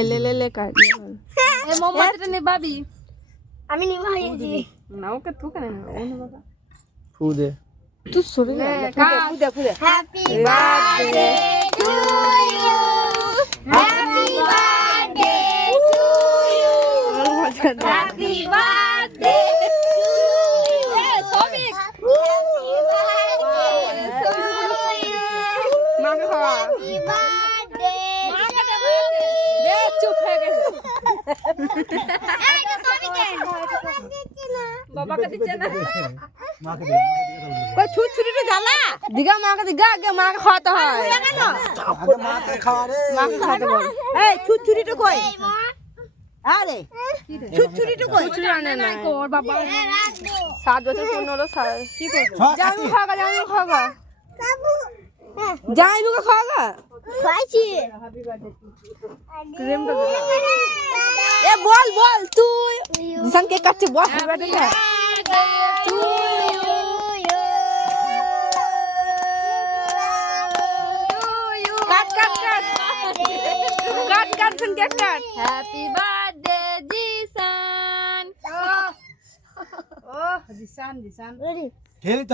এলে কাট এ মোমবাতিটা নে বাবি আমি নিভাইছি না ওকে থুকে না ও না বাবা ফু দে তুই সরে যা ফুদে happy birthday to you happy birthday to you happy birthday to you সবিক মাকে খাওয়া হ্যাপি বার্থডে মাকে দে বে চুপ হয়ে গেছে এই তো সবিকে বাবাকে দিচ্ছে না মাকে দে কই ছুটছুটিটা জ্বালা দিগা মাকে দিগা আগে মাকে খাওয়াতে হয় আগে মাকে খাওয়া রে মাকে খাওয়াতে বল এই ছুটছুটিটা কই আরে ছুটছুটিটা কই ছুটছুটি আনে না ওর বাবা 7 বছর পূর্ণ হলো কি করব জামু খাওয়া জামু খাওয়া জামু খাওয়া খাইছি ক্রিমটা এ বল বল তুই জিসান কে কাটছে বল বেটা না কাট संकेत काट हैप्पी बर्थडे जीसान জিসান খেলি